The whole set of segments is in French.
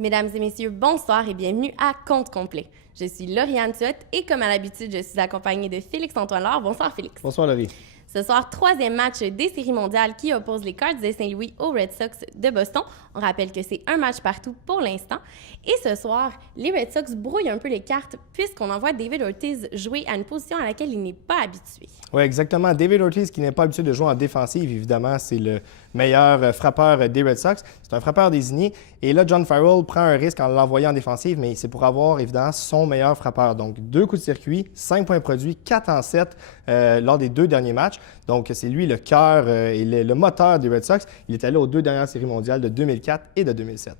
Mesdames et messieurs, bonsoir et bienvenue à Compte complet. Je suis Lauriane Tuot et comme à l'habitude, je suis accompagnée de Félix-Antoine Laure. Bonsoir Félix. Bonsoir Laurie. Ce soir, troisième match des séries mondiales qui oppose les Cards de Saint-Louis aux Red Sox de Boston. On rappelle que c'est un match partout pour l'instant. Et ce soir, les Red Sox brouillent un peu les cartes puisqu'on envoie David Ortiz jouer à une position à laquelle il n'est pas habitué. Oui, exactement. David Ortiz, qui n'est pas habitué de jouer en défensive, évidemment, c'est le meilleur frappeur des Red Sox. C'est un frappeur désigné. Et là, John Farrell prend un risque en l'envoyant en défensive, mais c'est pour avoir, évidemment, son meilleur frappeur. Donc, 2 coups de circuit, 5 points produits, 4 en 7 lors des 2 derniers matchs. Donc, c'est lui le cœur et le moteur des Red Sox. Il est allé aux 2 dernières séries mondiales de 2004 et de 2007.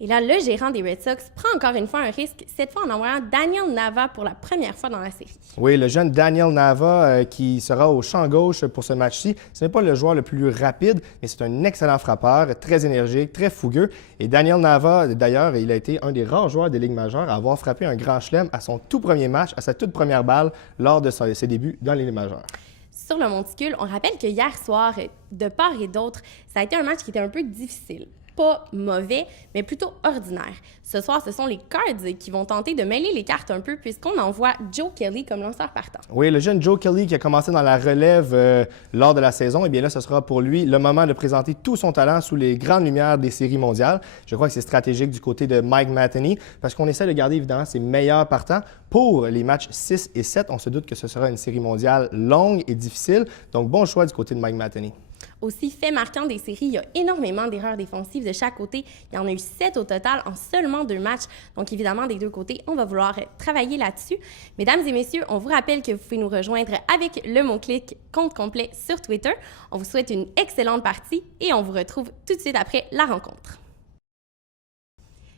Et là, le gérant des Red Sox prend encore une fois un risque, cette fois en envoyant Daniel Nava pour la première fois dans la série. Oui, le jeune Daniel Nava qui sera au champ gauche pour ce match-ci. Ce n'est pas le joueur le plus rapide, mais c'est un excellent frappeur, très énergique, très fougueux. Et Daniel Nava, d'ailleurs, il a été un des rares joueurs des Ligues majeures à avoir frappé un grand chelem à son tout premier match, à sa toute première balle lors de ses débuts dans les Ligues majeures. Sur le monticule, on rappelle que hier soir, de part et d'autre, ça a été un match qui était un peu difficile. Pas mauvais, mais plutôt ordinaire. Ce soir, ce sont les Cards qui vont tenter de mêler les cartes un peu puisqu'on envoie Joe Kelly comme lanceur partant. Oui, le jeune Joe Kelly qui a commencé dans la relève lors de la saison, eh bien là, ce sera pour lui le moment de présenter tout son talent sous les grandes lumières des séries mondiales. Je crois que c'est stratégique du côté de Mike Matheny parce qu'on essaie de garder évidemment ses meilleurs partants pour les matchs 6 et 7. On se doute que ce sera une série mondiale longue et difficile. Donc, bon choix du côté de Mike Matheny. Aussi, fait marquant des séries, il y a énormément d'erreurs défensives de chaque côté. Il y en a eu 7 au total en seulement 2 matchs. Donc, évidemment, des deux côtés, on va vouloir travailler là-dessus. Mesdames et messieurs, on vous rappelle que vous pouvez nous rejoindre avec le mot-clic Compte complet sur Twitter. On vous souhaite une excellente partie et on vous retrouve tout de suite après la rencontre.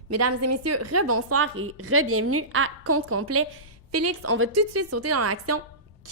Mesdames et messieurs, rebonsoir et re-bienvenue à Compte complet. Félix, on va tout de suite sauter dans l'action.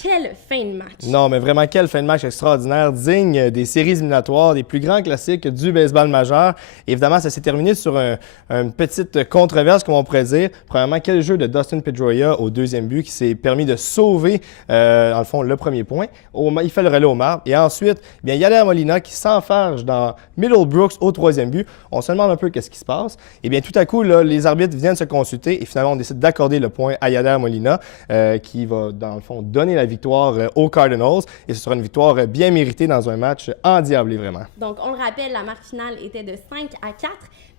Quelle fin de match! Non, mais vraiment, quelle fin de match extraordinaire, digne des séries éliminatoires, des plus grands classiques du baseball majeur. Évidemment, ça s'est terminé sur une petite controverse, comme on pourrait dire. Premièrement, quel jeu de Dustin Pedroia au deuxième but qui s'est permis de sauver, dans le fond, le premier point. Il fait le relais au marbre. Et ensuite, bien, Yadier Molina qui s'enfarge dans Middlebrooks au troisième but. On se demande un peu qu'est-ce qui se passe. Et bien, tout à coup, là, les arbitres viennent se consulter et finalement, on décide d'accorder le point à Yadier Molina qui va, dans le fond, donner la victoire aux Cardinals et ce sera une victoire bien méritée dans un match endiablé vraiment. Donc, on le rappelle, la marque finale était de 5-4,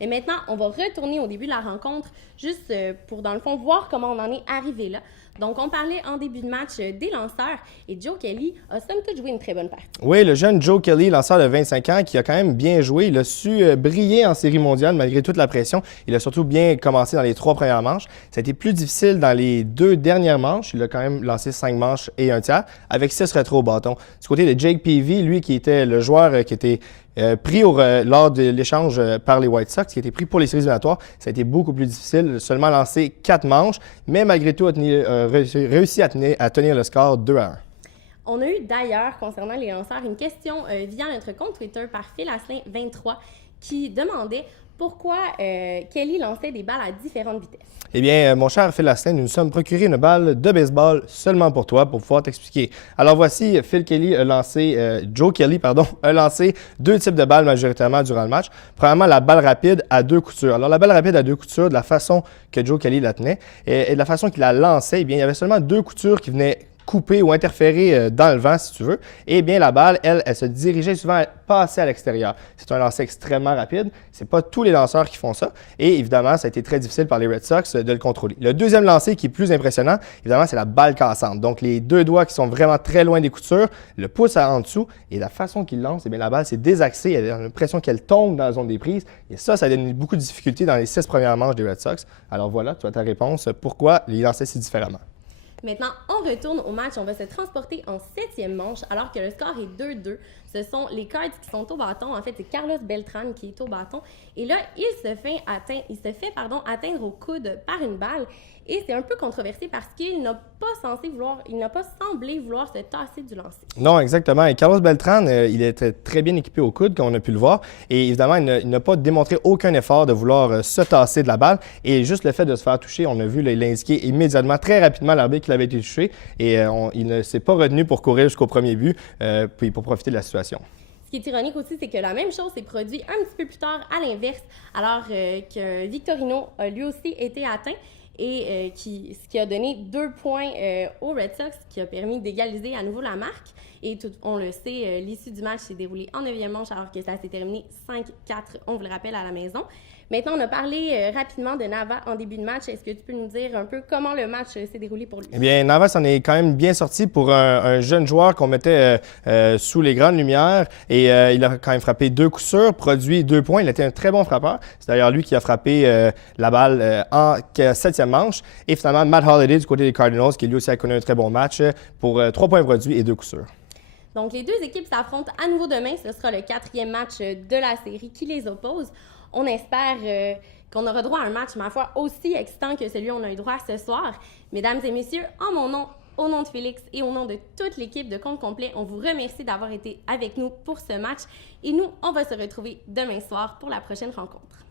mais maintenant, on va retourner au début de la rencontre juste pour, dans le fond, voir comment on en est arrivé là. Donc, on parlait en début de match des lanceurs et Joe Kelly a somme toute joué une très bonne partie. Oui, le jeune Joe Kelly, lanceur de 25 ans, qui a quand même bien joué. Il a su briller en série mondiale malgré toute la pression. Il a surtout bien commencé dans les 3 premières manches. Ça a été plus difficile dans les 2 dernières manches. Il a quand même lancé 5 manches et un tiers avec 6 rétros au bâton. Du côté de Jake Peavy, lui qui était le joueur qui était pris lors de l'échange par les White Sox, qui a été pris pour les séries éliminatoires, ça a été beaucoup plus difficile. Seulement lancé 4 manches, mais malgré tout, réussi à tenir le score 2-1. On a eu d'ailleurs, concernant les lanceurs, une question via notre compte Twitter par Phil Asselin 23 qui demandait pourquoi Kelly lançait des balles à différentes vitesses. Eh bien, mon cher Phil Asselin, nous nous sommes procuré une balle de baseball seulement pour toi, pour pouvoir t'expliquer. Alors voici, Joe Kelly a lancé 2 types de balles majoritairement durant le match. Premièrement, la balle rapide à 2 coutures. Alors la balle rapide à 2 coutures, de la façon que Joe Kelly la tenait et de la façon qu'il la lançait, eh bien, il y avait seulement 2 coutures qui venaient couper ou interférer dans le vent, si tu veux. Et bien, la balle, elle se dirigeait souvent passer à l'extérieur. C'est un lancer extrêmement rapide. Ce n'est pas tous les lanceurs qui font ça. Et évidemment, ça a été très difficile par les Red Sox de le contrôler. Le deuxième lancer qui est plus impressionnant, évidemment, c'est la balle cassante. Donc, les 2 doigts qui sont vraiment très loin des coutures, le pouce en dessous, et la façon qu'il lance, eh bien, la balle s'est désaxée. Il a l'impression qu'elle tombe dans la zone des prises. Et ça donne beaucoup de difficultés dans les 6 premières manches des Red Sox. Alors voilà, tu as ta réponse. Pourquoi les lancer si différemment? Maintenant, on retourne au match. On va se transporter en 7e manche alors que le score est 2-2. Ce sont les Cards qui sont au bâton. En fait, c'est Carlos Beltran qui est au bâton. Et là, il se fait atteindre au coude par une balle. Et c'est un peu controversé parce qu'il n'a pas semblé vouloir se tasser du lancer. Non, exactement. Et Carlos Beltran, il était très bien équipé au coude, comme on a pu le voir. Et évidemment, il n'a pas démontré aucun effort de vouloir se tasser de la balle. Et juste le fait de se faire toucher, on a vu l'indiquer immédiatement, très rapidement, l'arbitre qu'il avait été touché. Et il ne s'est pas retenu pour courir jusqu'au premier but, puis pour profiter de la situation. Ce qui est ironique aussi, c'est que la même chose s'est produite un petit peu plus tard à l'inverse, alors que Victorino a lui aussi été atteint et ce qui a donné 2 points aux Red Sox, qui a permis d'égaliser à nouveau la marque. Et on le sait, l'issue du match s'est déroulée en 9e manche, alors que ça s'est terminé 5-4, on vous le rappelle, à la maison. Maintenant, on a parlé rapidement de Nava en début de match. Est-ce que tu peux nous dire un peu comment le match s'est déroulé pour lui? Eh bien, Nava s'en est quand même bien sorti pour un jeune joueur qu'on mettait sous les grandes lumières. Et il a quand même frappé 2 coups sûrs, produit 2 points. Il était un très bon frappeur. C'est d'ailleurs lui qui a frappé la balle en 7e manche. Et finalement, Matt Holliday du côté des Cardinals, qui lui aussi a connu un très bon match pour 3 points produits et 2 coups sûrs. Donc, les 2 équipes s'affrontent à nouveau demain. Ce sera le 4e match de la série qui les oppose. On espère qu'on aura droit à un match, ma foi, aussi excitant que celui qu'on a eu droit ce soir. Mesdames et messieurs, en mon nom, au nom de Félix et au nom de toute l'équipe de Compte Complet, on vous remercie d'avoir été avec nous pour ce match. Et nous, on va se retrouver demain soir pour la prochaine rencontre.